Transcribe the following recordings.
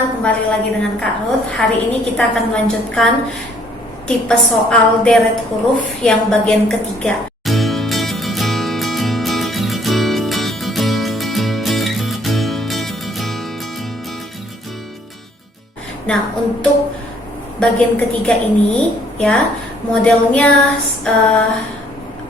teman-teman, kembali lagi dengan Kak Ruth. Hari ini kita akan melanjutkan tipe soal deret huruf yang bagian ketiga. Nah, untuk bagian ketiga ini ya, modelnya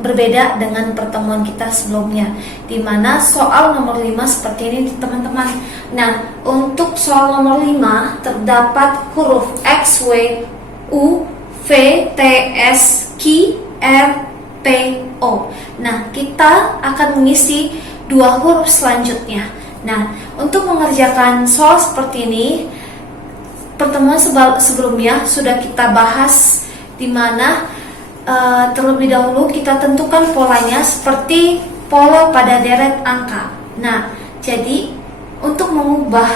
berbeda dengan pertemuan kita sebelumnya, di mana soal nomor 5 seperti ini teman-teman. Nah, untuk soal nomor 5 terdapat huruf X, W, U, V, T, S, Q, R, P, O. Nah, kita akan mengisi dua huruf selanjutnya. Nah, untuk mengerjakan soal seperti ini, pertemuan sebelumnya sudah kita bahas, di mana terlebih dahulu kita tentukan polanya seperti pola pada deret angka. Nah, jadi untuk mengubah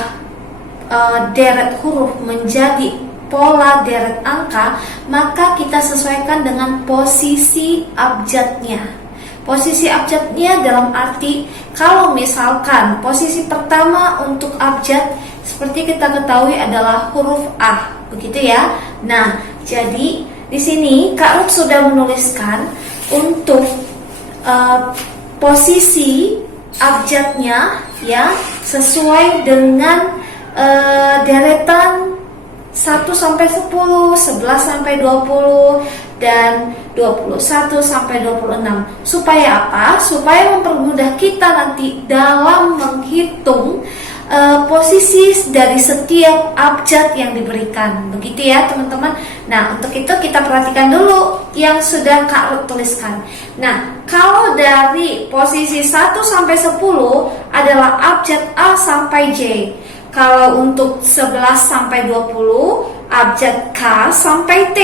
deret huruf menjadi pola deret angka, maka kita sesuaikan dengan posisi abjadnya. Posisi abjadnya dalam arti, kalau misalkan posisi pertama untuk abjad seperti kita ketahui adalah huruf A, begitu ya. Nah, jadi di sini Kak Ruth sudah menuliskan untuk posisi abjadnya ya, sesuai dengan deretan 1 sampai 10, 11 sampai 20 dan 21 sampai 26. Supaya apa? Supaya mempermudah kita nanti dalam menghitung posisi dari setiap abjad yang diberikan, begitu ya teman-teman. Nah, untuk itu kita perhatikan dulu yang sudah Kak Ruth tuliskan. Nah, kalau dari posisi 1 sampai 10 adalah abjad A sampai J. Kalau untuk 11 sampai 20 abjad K sampai T.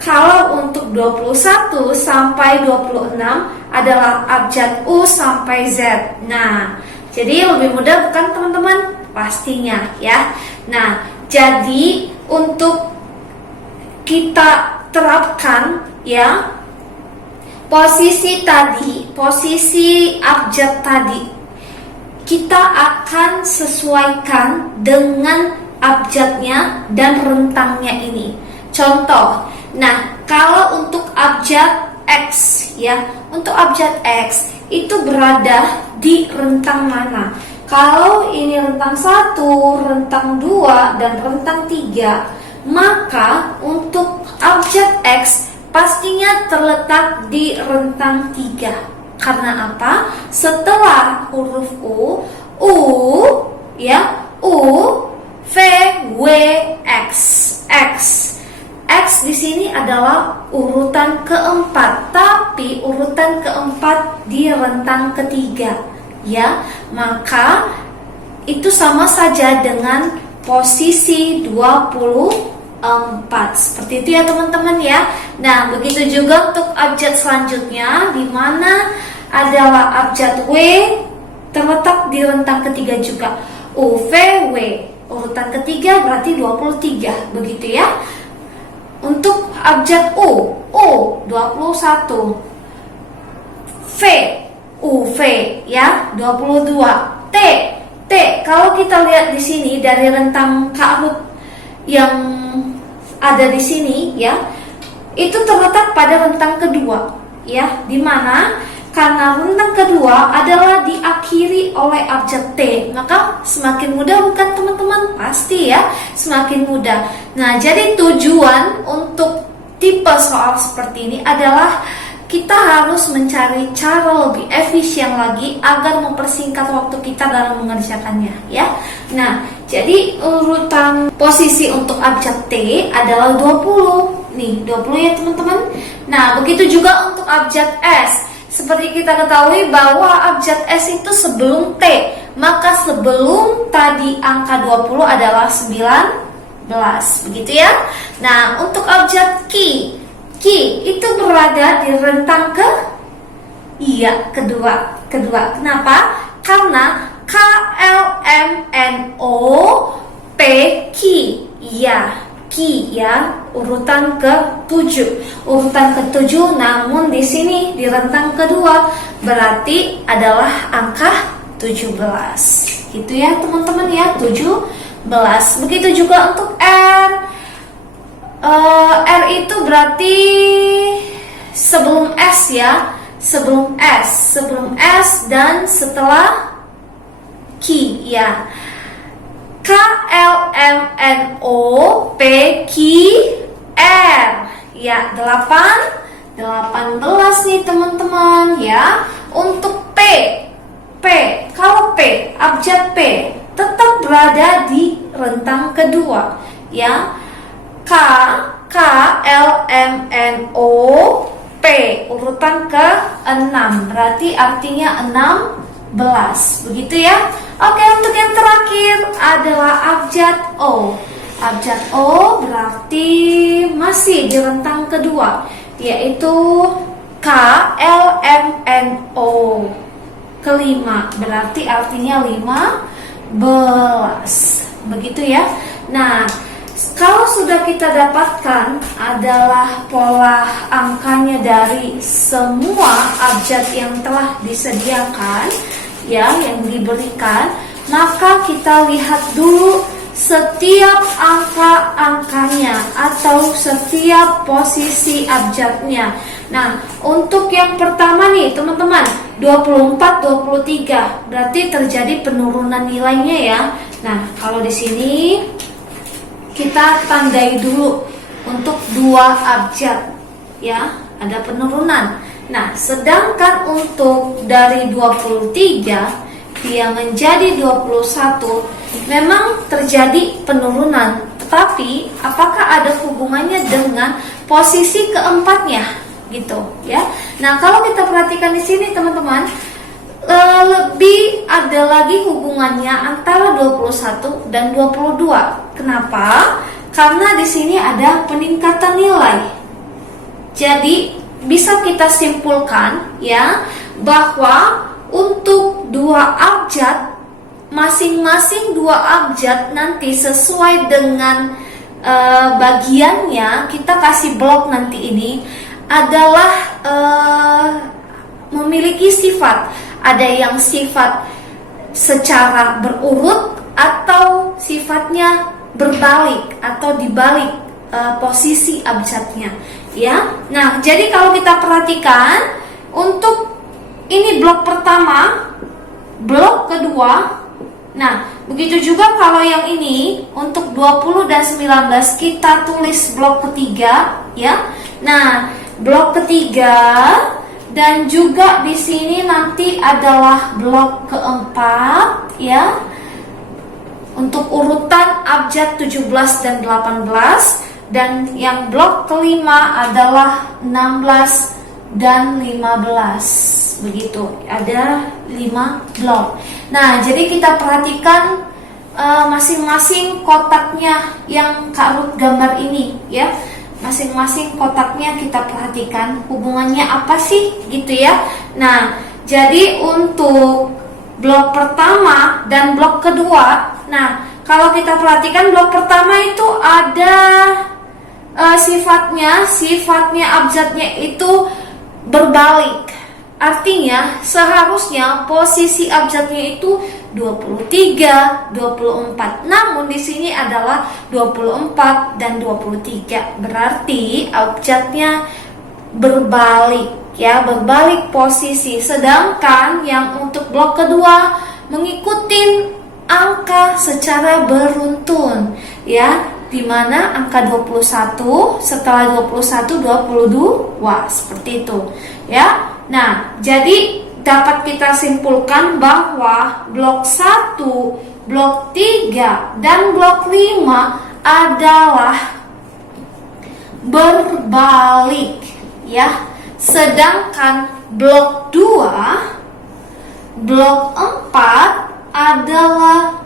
Kalau untuk 21 sampai 26 adalah abjad U sampai Z. Nah, jadi lebih mudah bukan teman-teman? Pastinya ya. Nah, jadi untuk kita terapkan ya, posisi tadi, posisi abjad tadi, kita akan sesuaikan dengan abjadnya dan rentangnya ini. Contoh, nah kalau untuk abjad X ya, untuk abjad X itu berada di rentang mana? Kalau ini rentang 1, rentang 2, dan rentang 3, maka untuk abjad X pastinya terletak di rentang 3. Karena apa? Setelah huruf U ya, U, V, W, X. X di sini adalah urutan keempat, tapi urutan keempat di rentang ketiga, ya. Maka itu sama saja dengan posisi 24. Seperti itu ya teman-teman ya. Nah, begitu juga untuk abjad selanjutnya, di mana adalah abjad W terletak di rentang ketiga juga. U, V, W. Urutan ketiga berarti 23, begitu ya. Untuk abjad U 21, V, UV ya 22, T kalau kita lihat di sini dari rentang Kak Ruth yang ada di sini ya, itu terletak pada rentang kedua ya, di mana karena rentang kedua adalah diakhiri oleh abjad T, maka semakin mudah bukan teman-teman? Pasti ya, semakin mudah. Nah, jadi tujuan untuk tipe soal seperti ini adalah kita harus mencari cara lebih efisien lagi agar mempersingkat waktu kita dalam mengerjakannya ya. Nah, jadi urutan posisi untuk abjad T adalah 20. Nih, 20 ya teman-teman. Nah, begitu juga untuk abjad S. Seperti kita ketahui bahwa abjad S itu sebelum T, maka sebelum tadi angka 20 adalah 19, begitu ya. Nah, untuk abjad Q itu berada di rentang kedua. Kenapa? Karena K, L, M, N, O, P, Q. Iya, Q ya, urutan ke-7. Urutan ke-7, namun di sini di rentang kedua, berarti adalah angka 17. Gitu ya teman-teman ya, 17. belas. Begitu juga untuk R. R itu berarti sebelum S ya, sebelum S dan setelah Q ya. K L M N O P Q R ya, 18 nih teman-teman ya. Untuk P, kalau P, abjad P tetap berada di rentang kedua ya. K L M N O P urutan ke-6, berarti artinya 16, begitu ya. Oke, untuk yang terakhir adalah abjad O. Abjad O berarti masih di rentang kedua, yaitu K L M N O kelima, berarti artinya 15, begitu ya. Nah, kalau sudah kita dapatkan adalah pola angkanya dari semua abjad yang telah disediakan ya, yang diberikan, maka kita lihat dulu setiap angka-angkanya atau setiap posisi abjadnya. Nah, untuk yang pertama nih teman-teman, 24, 23, berarti terjadi penurunan nilainya ya. Nah, kalau di sini kita tandai dulu untuk 2 abjad ya, ada penurunan. Nah, sedangkan untuk dari 23 dia menjadi 21 memang terjadi penurunan, tetapi apakah ada hubungannya dengan posisi keempatnya gitu ya. Nah, kalau kita perhatikan di sini teman-teman, lebih ada lagi hubungannya antara 21 dan 22. Kenapa? Karena di sini ada peningkatan nilai. Jadi bisa kita simpulkan ya bahwa untuk 2 abjad, masing-masing 2 abjad nanti sesuai dengan bagiannya, kita kasih blok nanti ini adalah memiliki sifat. Ada yang sifat secara berurut atau sifatnya berbalik atau dibalik posisi abjadnya ya. Nah, jadi kalau kita perhatikan untuk ini blok pertama, blok kedua. Nah, begitu juga kalau yang ini untuk 20 dan 19 kita tulis blok ketiga ya. Nah, blok ketiga dan juga di sini nanti adalah blok keempat ya. Untuk urutan abjad 17 dan 18, dan yang blok kelima adalah 16 dan 15. Begitu, ada 5 blok. Nah, jadi kita perhatikan masing-masing kotaknya yang Kak Ruth gambar ini ya. Masing-masing kotaknya kita perhatikan hubungannya apa sih gitu ya. Nah, jadi untuk blok pertama dan blok kedua, nah kalau kita perhatikan blok pertama itu ada sifatnya abjadnya itu berbalik. Artinya seharusnya posisi abjadnya itu 23, 24. Namun di sini adalah 24 dan 23. Berarti abjadnya berbalik ya, berbalik posisi. Sedangkan yang untuk blok kedua mengikuti angka secara beruntun ya, dimana angka 21 setelah 21 22 seperti itu ya. Nah, jadi dapat kita simpulkan bahwa blok 1, blok 3 dan blok 5 adalah berbalik ya. Sedangkan blok 2, blok 4 adalah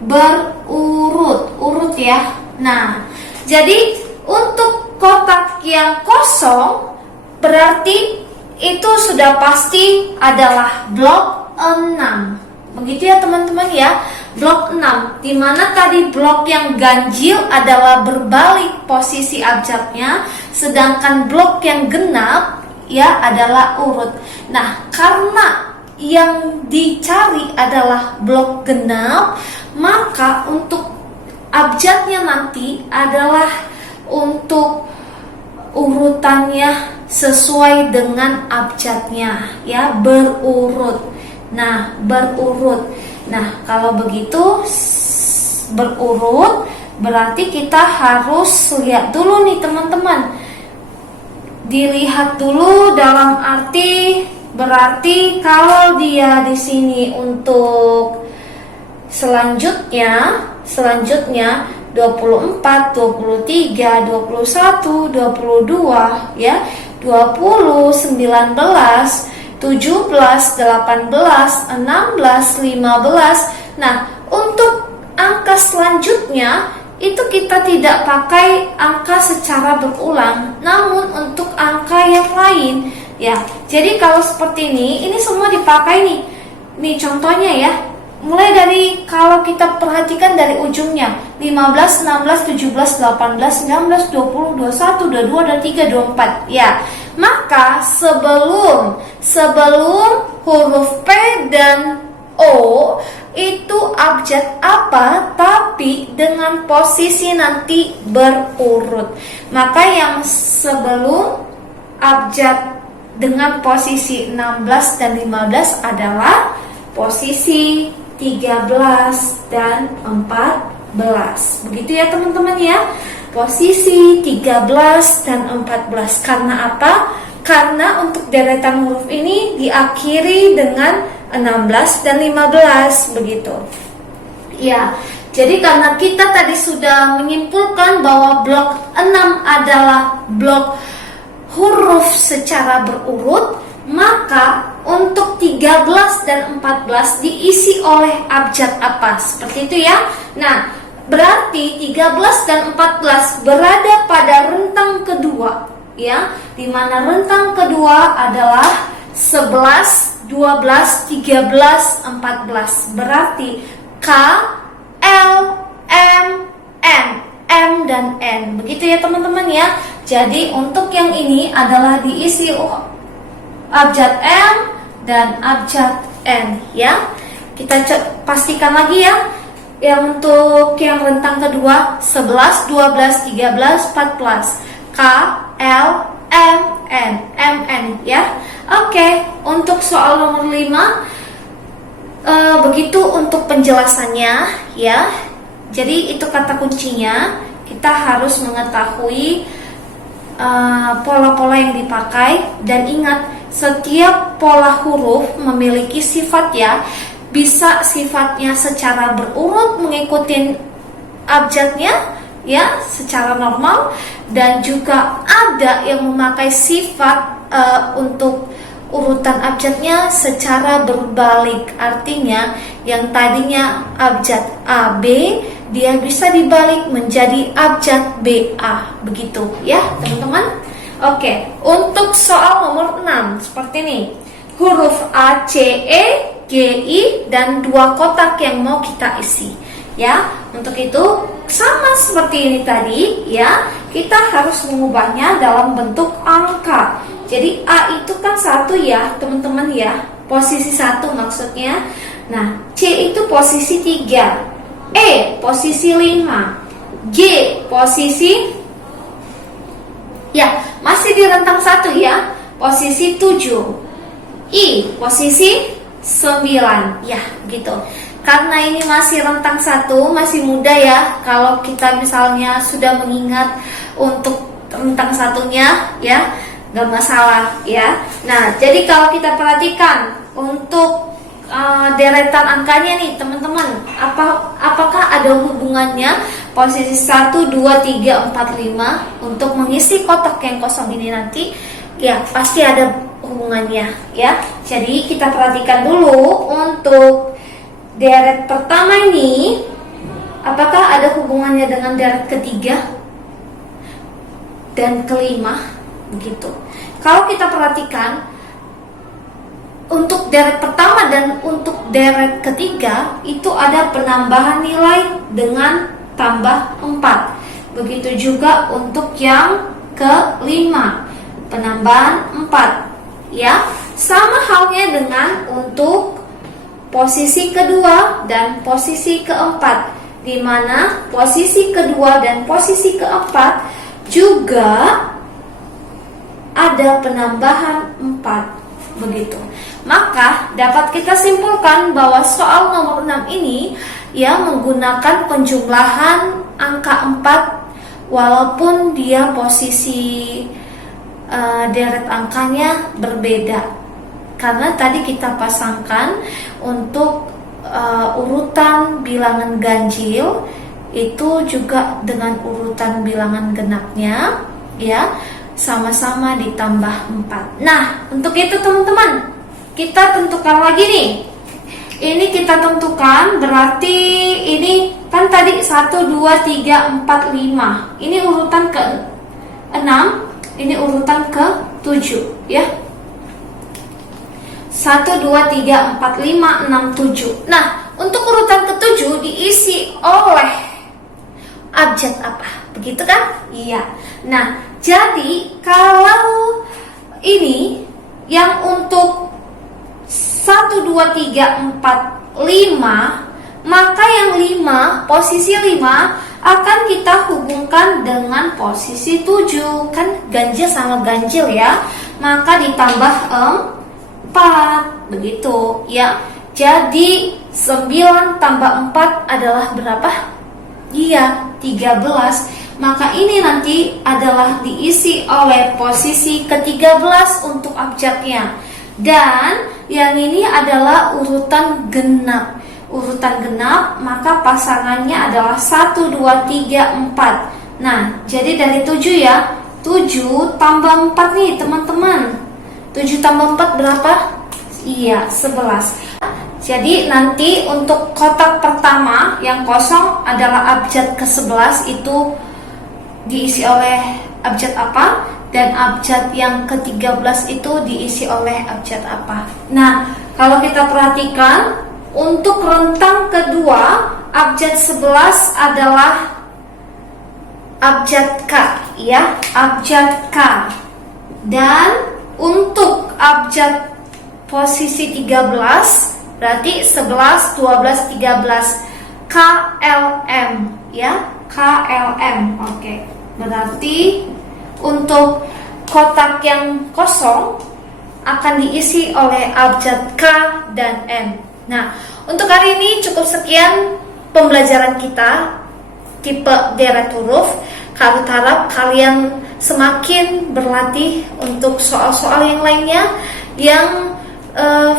berurut ya. Nah, jadi untuk kotak yang kosong berarti itu sudah pasti adalah blok 6. Begitu ya teman-teman ya. Blok 6, dimana tadi blok yang ganjil adalah berbalik posisi abjadnya, sedangkan blok yang genap ya adalah urut. Nah, karena yang dicari adalah blok genap, maka untuk abjadnya nanti adalah untuk urutannya sesuai dengan abjadnya, ya, berurut. Nah, berurut. Nah, kalau begitu berurut berarti kita harus lihat dulu nih teman-teman. Dilihat dulu dalam arti berarti kalau dia di sini untuk selanjutnya 24, 23, 21, 22 ya, 20, 19, 17, 18, 16, 15. Nah, untuk angka selanjutnya itu kita tidak pakai angka secara berulang, namun untuk angka yang lain ya. Jadi kalau seperti ini semua dipakai nih. Nih contohnya ya. Mulai dari kalau kita perhatikan dari ujungnya 15, 16, 17, 18, 19, 20, 21, 22, 23, 24 ya. Maka sebelum huruf P dan O itu abjad apa, tapi dengan posisi nanti berurut. Maka yang sebelum abjad dengan posisi 16 dan 15 adalah posisi 13 dan 14. Begitu ya teman-teman ya. Posisi 13 dan 14. Karena apa? Karena untuk deretan huruf ini diakhiri dengan 16 dan 15 begitu. Ya, jadi karena kita tadi sudah menyimpulkan bahwa blok 6 adalah blok huruf secara berurut, maka untuk 13 dan 14 diisi oleh abjad apa? Seperti itu ya. Nah, berarti 13 dan 14 berada pada rentang kedua ya, di mana rentang kedua adalah 11, 12, 13, 14. Berarti K, L, M, N, M dan N. Begitu ya teman-teman ya. Jadi untuk yang ini adalah diisi abjad M dan abjad N ya. Kita pastikan lagi ya. Yang untuk yang rentang kedua 11, 12, 13, 14. K, L, M, N, M, N ya. Oke, untuk soal nomor 5 begitu untuk penjelasannya ya. Jadi itu kata kuncinya. Kita harus mengetahui pola-pola yang dipakai, dan ingat setiap pola huruf memiliki sifat ya. Bisa sifatnya secara berurut mengikuti abjadnya ya secara normal, dan juga ada yang memakai sifat untuk urutan abjadnya secara berbalik. Artinya yang tadinya abjad AB dia bisa dibalik menjadi abjad BA. Begitu ya teman-teman. Oke, untuk soal nomor 6 seperti ini. Huruf A, C, E, G, I dan 2 kotak yang mau kita isi. Ya, untuk itu sama seperti ini tadi ya, kita harus mengubahnya dalam bentuk angka. Jadi A itu kan 1 ya teman-teman ya, posisi 1 maksudnya. Nah, C itu posisi 3, E posisi 5, G posisi ya masih di rentang 1 ya, posisi 7, I posisi 9 ya gitu. Karena ini masih rentang 1, masih mudah ya. Kalau kita misalnya sudah mengingat untuk rentang 1-nya ya, gak masalah ya. Nah, jadi kalau kita perhatikan untuk deretan angkanya nih teman-teman, apakah ada hubungannya posisi 1, 2, 3, 4, 5 untuk mengisi kotak yang kosong ini nanti? Ya, pasti ada hubungannya ya. Jadi kita perhatikan dulu untuk deret pertama ini, apakah ada hubungannya dengan deret ketiga dan kelima begitu. Kalau kita perhatikan untuk deret pertama dan untuk deret ketiga itu ada penambahan nilai dengan tambah 4. Begitu juga untuk yang kelima, penambahan 4 ya. Sama halnya dengan untuk posisi kedua dan posisi keempat. di mana posisi kedua dan posisi keempat juga ada penambahan 4 begitu. Maka dapat kita simpulkan bahwa soal nomor 6 ini ya menggunakan penjumlahan angka 4 walaupun dia posisi deret angkanya berbeda. Karena tadi kita pasangkan untuk urutan bilangan ganjil itu juga dengan urutan bilangan genapnya ya sama-sama ditambah 4. Nah, untuk itu teman-teman, kita tentukan lagi nih. Ini kita tentukan berarti ini kan tadi 1 2 3 4 5. Ini urutan ke 6, ini urutan ke 7 ya. 1 2 3 4 5 6 7. Nah, untuk urutan ke-7 diisi oleh abjad apa? Begitu kan? Iya. Nah, jadi kalau ini yang untuk 1 2 3 4 5, maka yang 5, posisi 5 akan kita hubungkan dengan posisi 7. Kan ganjil sama ganjil ya. Maka ditambah 4 begitu ya. Jadi 9 tambah 4 adalah berapa? Iya, 13. Maka ini nanti adalah diisi oleh posisi ke-13 untuk abjadnya. Dan yang ini adalah urutan genap. Urutan genap maka pasangannya adalah 1 2 3 4. Nah, jadi dari 7 ya. 7 tambah 4 nih teman-teman. 7 tambah 4 berapa? Iya, 11. Jadi nanti untuk kotak pertama yang kosong adalah abjad ke-11 itu diisi oleh abjad apa? Dan abjad yang ke-13 itu diisi oleh abjad apa? Nah, kalau kita perhatikan untuk rentang kedua abjad 11 adalah abjad K ya, abjad K. Dan untuk abjad posisi 13 berarti 11, 12, 13 KLM ya, KLM. Oke. Berarti untuk kotak yang kosong akan diisi oleh abjad K dan M. Nah, untuk hari ini cukup sekian pembelajaran kita tipe deret huruf. Kami harap kalian semakin berlatih untuk soal-soal yang lainnya yang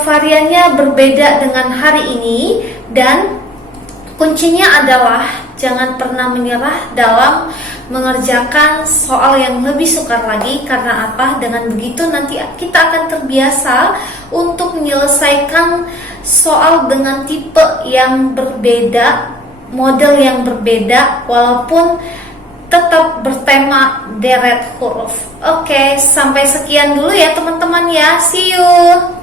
variannya berbeda dengan hari ini, dan kuncinya adalah jangan pernah menyerah dalam mengerjakan soal yang lebih sukar lagi. Karena apa? Dengan begitu nanti kita akan terbiasa untuk menyelesaikan soal dengan tipe yang berbeda, model yang berbeda, walaupun tetap bertema deret huruf. Oke, sampai sekian dulu ya teman-teman ya. See you.